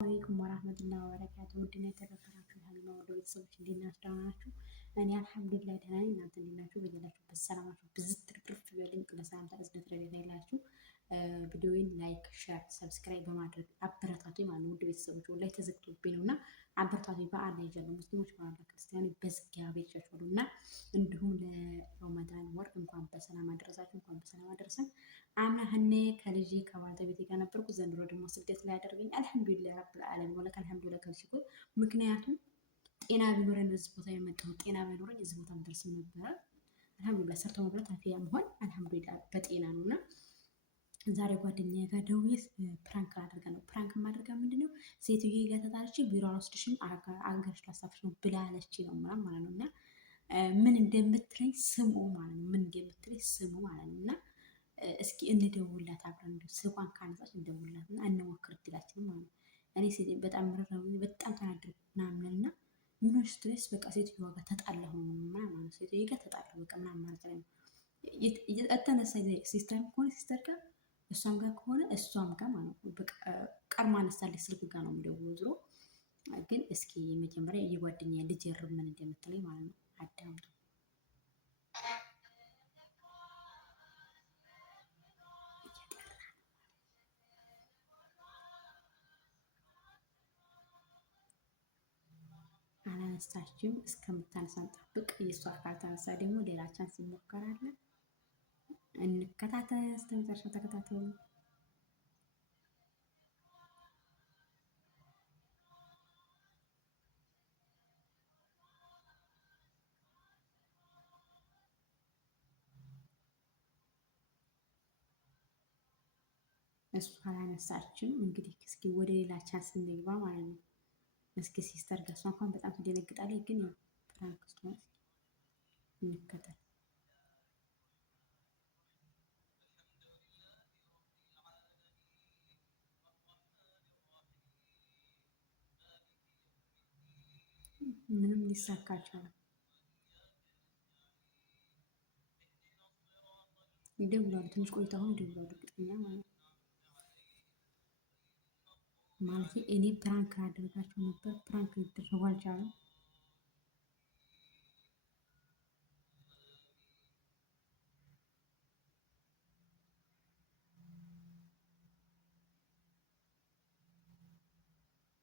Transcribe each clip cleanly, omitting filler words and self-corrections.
አለይኩም ወራህመቱላሂ ወበረካቱ። ውድና የተከበራችሁ የሀሊማ ወሎ ቤተሰቦች እንዴት ናችሁ? ደህና ናችሁ? እኔ አልሐምዱሊላህ ደህና ነኝ። እናንተ እንዴት ናችሁ? በሌላችሁበት ሰላማችሁ ብዝት ትርፍርፍ ይበልኝ። ለሰላምታ እዝነት ረድኤታችሁ ቪዲዮውን ላይክ፣ ሼር፣ ሰብስክራይብ በማድረግ አበረታቱ ማለት ነው። ውድ ቤተሰቦች ላይ ተዘግቶብኝ ነው እና አበረታቱ። በዓል ላይ ያሉ ሙስሊሞች በዓል ክርስቲያኖች በዝጊያ ቤቻችሁ እና እንዲሁም ለረመዳን ወር እንኳን በሰላም አደረሳችሁ፣ እንኳን በሰላም አደረሰን። አምና ህኔ ከልጄ ከባለቤቴ ጋር ነበርኩ። ዘንድሮ ደግሞ ስደት ላይ ያደርገኝ አልሐምዱሊላህ ረብል ዓለሚን ወለከ አልሐምዱሊላህ ከልሲኩ ምክንያቱም ጤና ቢኖረን በዚህ ቦታ የመጣው ጤና ቢኖረኝ እዚህ ቦታ ደርስም ነበረ። አልሐምዱሊላህ ሰርቶ መብላት አፍያ መሆን አልሐምዱሊላህ በጤና ነውና ዛሬ ጓደኛዬ ጋር ደውዬ ፕራንክ አድርጋ ነው። ፕራንክ ማድረጋ ምንድነው? ሴትዮዬ ጋር ተጣልቼ ቢሮ አልወስድሽም አገርሽ ላሳፍሽ ነው ብላለች ነው ማለት ነው። እና ምን እንደምትለኝ ስሙ ማለት ነው። ምን እንደምትለኝ ስሙ ማለት ነው። እና እስኪ እንደውላት አብረን ስልኳን ካነሳች እንደውላት እና እንሞክር እድላችን ማለት ነው። እኔ ሴት በጣም ምረራው በጣም ተናደድኩ ምናምን እና ምን ስትሬስ በቃ ሴትዮዋ ጋር ተጣላሁ ምናምን ነው። ሴትዮዋ ጋር ተጣላሁ በቃ ምናምን ማለት ነው። የተነሳ ሲስተር ከሆነ ሲስተር ጋር እሷም ጋር ከሆነ እሷም ጋር ማለት ነው። በቃ ቀርማ አነሳለች ስልክ ጋር ነው የምደውለው። ዞሮ ግን እስኪ መጀመሪያ የጓደኛዬ ልጅ ምን እንደምትለኝ ማለት ነው አዳምጡ። አላነሳችም እስከምታነሳን ጠብቅ። የእሷ ካልተነሳ ደግሞ ሌላ ቻንስ እንሞክራለን። እንከታተል እስከ መጨረሻ ተከታተሉ። እሱ አላነሳችም። እንግዲህ እስኪ ወደ ሌላ ቻንስ እንግባ ማለት ነው። እስኪ ሲስተር ጋር እሷ እንኳን በጣም ትደነግጣለች፣ ግን ያው ፕራንክ ስለሆነ እንከታተል። ምንም ሊሳካ አልቻለም። ይደውላሉ። ትንሽ ቆይታ አሁን ይደውላሉ። እርግጠኛ ማለት እኔ ፕራንክ አደርጋቸው ነበር። ፕራንክ ሊደረጉ አልቻለም።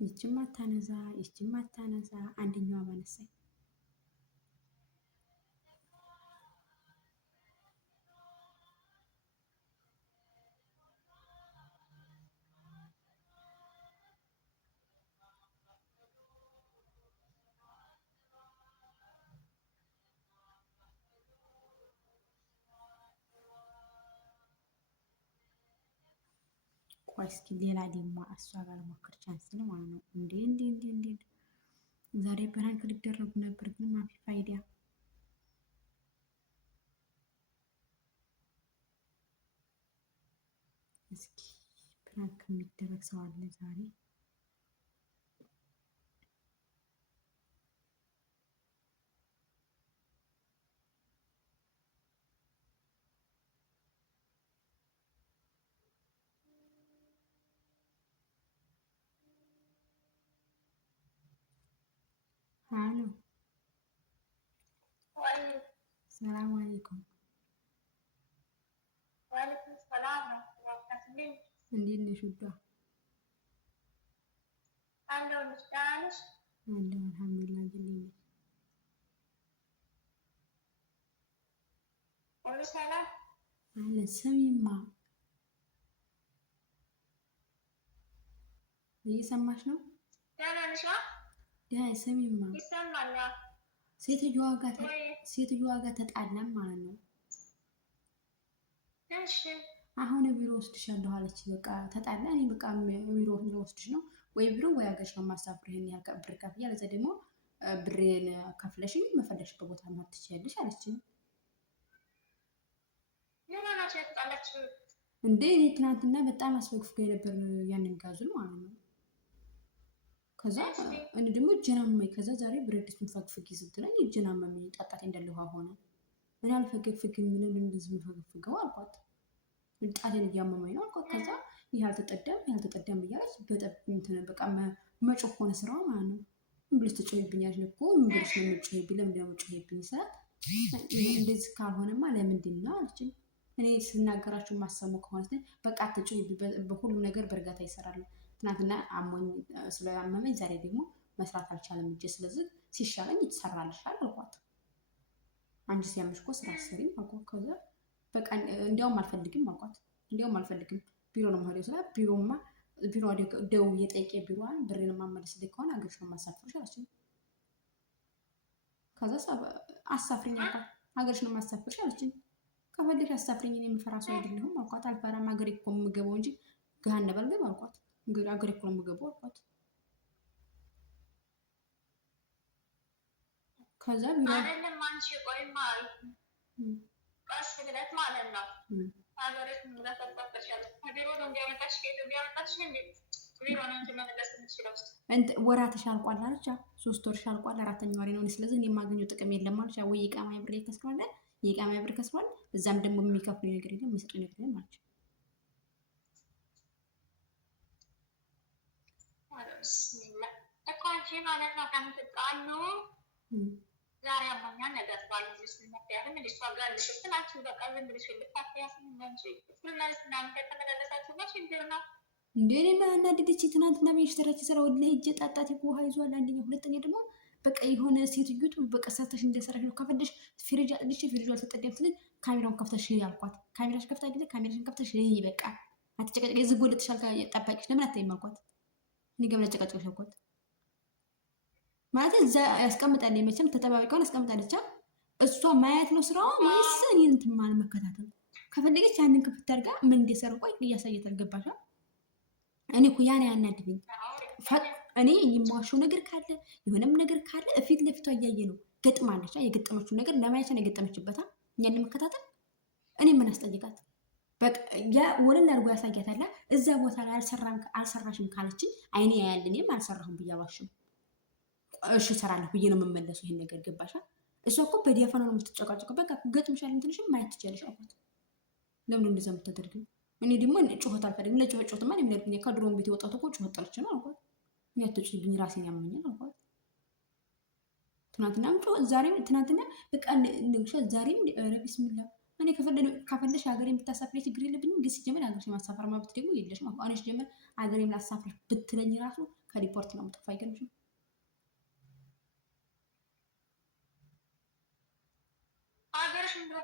ይችም አታነሳ አንደኛዋ ባነሳኝ ቆይ እስኪ ሌላ ደግሞ እሷ ጋር ሞክር ቻንስ ነው ማለት ነው። እንዴ ዛሬ ፕራንክ ሊደረጉ ነበር፣ ግን ማፊ ፋይዳ። እስኪ ፕራንክ የሚደረግ ሰው አለ ዛሬ? አሎ ሰላም አለይኩም። ዋለይኩም ሰላም ነው። እንዴት ነሽ ውዷ? አለሁ ልጅ አለሁ አልሐምዱሊላህ። እንዴት ነሽ? ሁሉ ሰላም አለ። ስሚማ እየሰማሽ ነው? ደህና ነሽ? ስሚማ ይሰማል። ሴትዮዋ ጋር ተጣላን ማለት ነው። እሺ አሁን ቢሮ ወስድሻለሁ አለች። በቃ ተጣላ። እኔ በቃ ቢሮ ወስድሽ ነው ወይ ቢሮ ወይ አገርሽ ነው የማሳፍርሽ። ይሄን ያህል ብር ከፍያ ለዛ ደግሞ ብሬን ከፍለሽኝ መፈለግሽበት ቦታ ማት ትችያለሽ አለችኝ። ለማናቸው የተጣላችሁ እንዴ? እኔ ትናንትና በጣም አስፈግፍገ የነበር ያንን ጋዙን ማለት ነው። ከዛ እኔ ደግሞ እጄን አመመኝ። ከዛ ዛሬ ብረት ድስቱን ፈግፍጊ ስትለኝ እጄን አመመኝ። ጣጣቴ እንዳለ ውሃ ሆነ። እኔ አልፈገፍግም ምንም እንደዚህ የምፈገፍገው አልኳት። ጣቴን እያመመኝ ነው አልኳት። ከዛ ይህ አልተጠዳም እያለች በቃ መጮህ ሆነ ስራዋ ማለት ነው። ምን ብለሽ ትጮይብኛለሽ እኮ ምን ብለሽ ነው የምትጮይብኝ? ለምንድን ነው የምትጮይብኝ ስላት እንደዚህ ካልሆነማ ለምንድን ነው አለችኝ። እኔ ስናገራችሁ የማሰሙ ከሆነ በቃ አትጮይብኝ፣ በሁሉም ነገር በእርጋታ ይሰራሉ። ትናንትና አሞኝ ስለያመመኝ ዛሬ ደግሞ መስራት አልቻለም እጄ፣ ስለዚህ ሲሻለኝ ይሰራልሻል አልኳት። አንቺ ሲያምሽ እኮ ስራ አሰሪም አልኳት። ከዛ በቃ እንዲያውም አልፈልግም አልኳት። እንዲያውም አልፈልግም ቢሮ ነው የምሄደው ስላት ቢሮ ደውዬ ጠይቄ ቢሮዋን ብሬን የማመለስልኝ ከሆነ አገርሽ ነው የማሳፍርሽ አለችኝ። ከዛ አሳፍሪኝ አልኳት። ሀገርሽ ነው የማሳፍርሽ አለችኝ። ከፈለግሽ አሳፍሪኝ፣ እኔ የምፈራ ሰው አይደለሁም አልኳት። አልፈራም፣ ሀገሬ እኮ የምገባው እንጂ ገሃነም አልገባም አልኳት። ሀገሬ እኮ ነው የምገባው አልኳት። ከዛ አይደለም አንቺ ቆይማ ቀስ ብለት ማለት ነው ሀገሬት ምንላታጣፈሻለች ቢሮ ነው እንዲያመጣሽ ከኢትዮጵያ መጣሽ እንዴ? ቢሮ ነው እንጂ መመለስ የምትችለው ወራትሽ አልቋል አለች። 3 ወርሽ አልቋል፣ 4ኛ ወሬ ነው። ስለዚህ እኔ የማገኘው ጥቅም የለም አለች። ወይ የኢቃማ ብር ከስሯል፣ የኢቃማ ብር ከስሯል። እዛም ደግሞ የሚከፍሉ ነገር የለም፣ የሚሰጡኝ ነገር የለም አለች። ብስሚላ እኮ አንቺ ማለት ነው ከምትጣሉ ዛሬ አሞኛል ነገር ባልልሽ ምክንያቱም እሷ ጋር ልሽትላችሁ በቃ ዝም ብለሽ ልታፍያስ እንጂ ፍላስ ምናምን ከተመላለሳችሁ ነው ችግር ነው እንዴ? እኔ ማናደደች ትናንትና በሽተራች ስራ ወደ ላይ እጄ ጣጣት ውሃ ይዟል። አንደኛ፣ ሁለተኛ ደግሞ በቃ የሆነ ሴትዮቱ በቃ ሰርተሽ እንደሰራሽ ነው። ከፈለሽ ፍሪጅ አጥልሽ ፍሪጅ አልተጠደም ስል ካሜራውን ከፍተሽ ያልኳት። ካሜራሽ ከፍታ አይደለ? ካሜራሽን ከፍተሽ በቃ አትጨቀጨቅ፣ ዝጎልጥሻል ጠባቂሽ ለምን አታይም አልኳት። እኔ ገምና ጨቀጨቅሽ አልኳት። ማለት እዛ ያስቀምጣለች መቼም ተጠባቢቀውን ያስቀምጣለች። እሷ ማየት ነው ስራዋ ወይስ እኔን እንትን ማለት መከታተል? ከፈለገች ያንን ክፍት አድርጋ ምን እንደሰሩ ቆይ እያሳየት አልገባሻ? እኔ እኮ ያን ያናድብኝ። እኔ የሚዋሸው ነገር ካለ የሆነም ነገር ካለ ፊት ለፊቷ እያየ ነው ገጥማለች። የገጠመችው ነገር ለማየት ነው የገጠመችበታ። እኛን ለመከታተል እኔ ምን አስጠይቃት? በቃ ያ ወለል አድርጎ ያሳያታል። እዛ ቦታ ላይ አልሰራሽም ካለችኝ አይኔ ያያል። እኔም አልሰራሁም ብዬ አልዋሽም። እሺ እሰራለሁ ብዬ ነው የምመለሰው። ይሄን ነገር ገባሻ? እሷ እኮ በዲያፈና ነው የምትጨቃጨቀው። በቃ ገጥምሻል እንትንሽም ማየት ትችያለሽ አልኳት። ለምን እንደዛ የምታደርጊው? እኔ ደግሞ ጩኸት አልፈልግም። ለጩኸትማ እኔ ምን ከድሮም ቤት የወጣሁት እኮ ጩኸት ጠልቼ ነው አልኳት። እኔ አትጩሂብኝ ራሴን ያመኛል አልኳት። ትናንትናም ዛሬም ትናንትና በቃ ንግሻ ዛሬም ኧረ ቢስሚላ እኔ ከፈለሽ ሀገሬ የምታሳፍሪ ችግር የለብኝም። ግን ሲጀመር ሀገርሽ የማሳፈር መብት ደግሞ የለሽም። እኔ ሲጀመር ሀገሬ ላሳፍር ብትለኝ ራሱ ከሪፖርት ነው የምጠፋ። አይገርምሽም?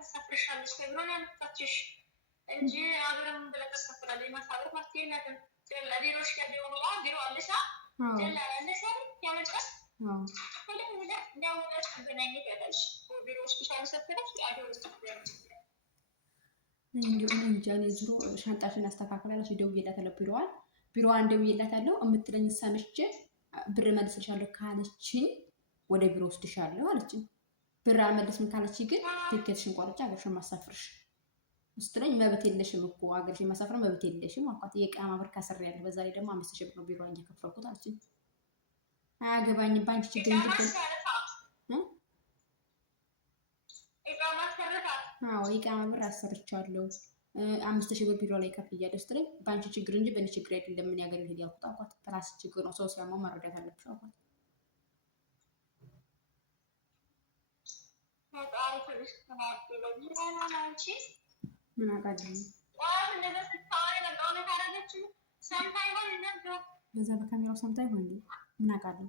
ተሳፍርሻለች ተብሎ ነው ያመጣችሽ እንጂ ሀገርም ብለህ ተሳፍራለች። የማሳፈር መብት የለህም። ቢሮሽ ከቢሆኑ ቢሮ አለሻ ጀላ ያለሻ ያመጣሽ ሁሉም ብለህ እንዳወራሽ አገናኘት ያለሽ ቢሮ ስፔሻል ሰፍረሽ አገር ውስጥ እንጃ። እኔ ዙሮ ሻንጣሽን አስተካክላለች። ደውዬላታለሁ ቢሮዋን ደውዬላታለሁ። የምትለኝ ሰምቼ ብር መልስልሻለሁ ካለችኝ ወደ ቢሮ ወስድሻለሁ አለችኝ። ብር አልመለስም ካለች ግን ትኬትሽን ቆርጬ ሀገርሽን ማሳፍርሽ ስትለኝ መብት የለሽም እኮ ሀገርሽን ማሳፍር መብት የለሽም አልኳት። የኢቃማ ብር ካሰሪያለሁ በዛ ላይ ደግሞ 5,000 ብር ነው ቢሮዋን እየከፈልኩት አለችኝ። አያገባኝም በአንቺ ችግር እንጂ የኢቃማ ብር አሰርቻለሁ 5,000 ብር ቢሮ ላይ ከፍያለሁ ስትለኝ በአንቺ ችግር እንጂ በእኔ ችግር አይደለም። ምን ያገር ይሄድ ያልኩት አልኳት። በራስሽ ችግር ነው፣ ሰው ሲያመው መረዳት አለብሽ አልኳት። ምን አውቃለሁ በዛ በካሜራው ሰምታ ይሆን እንዴ? ምን አውቃለሁ?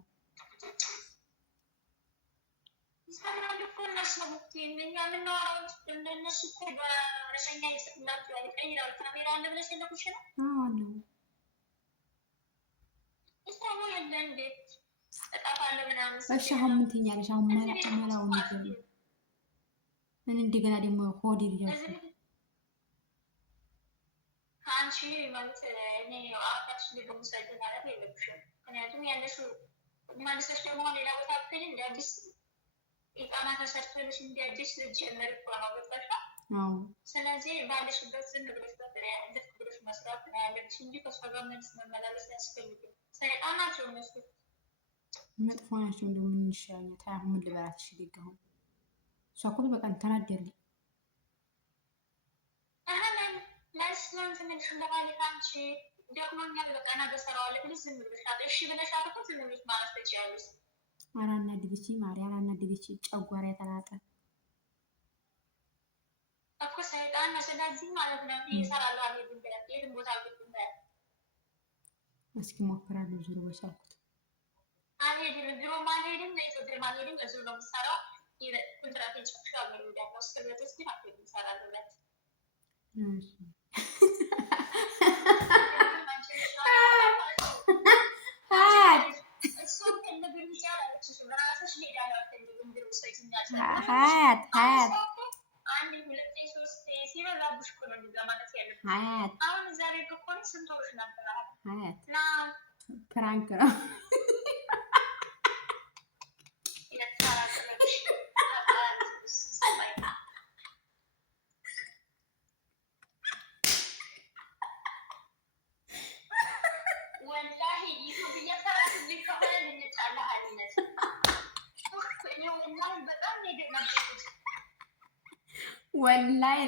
እሺ አሁን ምን ትይኛለሽ? አሁን መላው ነገር ምን እንደገና ደግሞ ሆዴ ሊያልፍ አንቺ ማለት እኔ አጣሽ ደግሞ ሳይድ ማለት የለብሽም። ምክንያቱም ያለሽ መልሰሽ ደግሞ ሌላ ቦታ ብትሄጂ እንደ አዲስ ኢቃማ ተሰርቶልሽ እንደ አዲስ ልትጀምሪ እኮ ነው። ገባሽ? አዎ። ስለዚህ ባለሽበት ዝም ብለሽ በተለይ ልክ ብለሽ መስራት ነው ያለብሽ እንጂ ከእሷ ጋር መልስ መመላለስ አያስፈልግም። ሰይጣን ናቸው እነሱ፣ መጥፎ ናቸው። እንደው ምን ይሻለኛል? ታይ አሁን ምን ልበላት? እሺ ልገው እሷ እኮ በቃ ተናደርልኝ። መልስ እስላም ትንሽ ለማለት አንቺ ደክሞኛል በቃ ነገ እሰራዋለሁ ብለሽ ዝም ብለሻል። እሺ ብለሻል እኮ ዝም ብለሽ ማለት ትችያለሽ። አናድግሽ ማርያም አናድግሽ ጨጓራ የተላጠ እኮ ሰይጣን ነው። ስለዚህ ማለት ነው ይሰራለሁ አልሄድም ብለሽ የትም ቦታ አልሄድም ብለሽ እስኪ ሞክራለሁ ዙሮ በቻልኩት አልሄድም ቢሮም አልሄድም ለኢትዮጵያ አልሄድም እዚሁ ነው የምሰራው። ኮንትራት ይጨርሻል ነው ደግሞ እስከዚህ ግን አልሄድም እሰራለሁ ብለሽ ሀያት አሁን ዛሬ እኮ ስንት ወርሽ ነበር? ሀያት ፕራንክ ነው። ወላሂ ኢትዮጵያ ሰራት ሊከሆነ ልንጣላሃልነት ወላሂ በጣም ነው የገመትኩት ወላሂ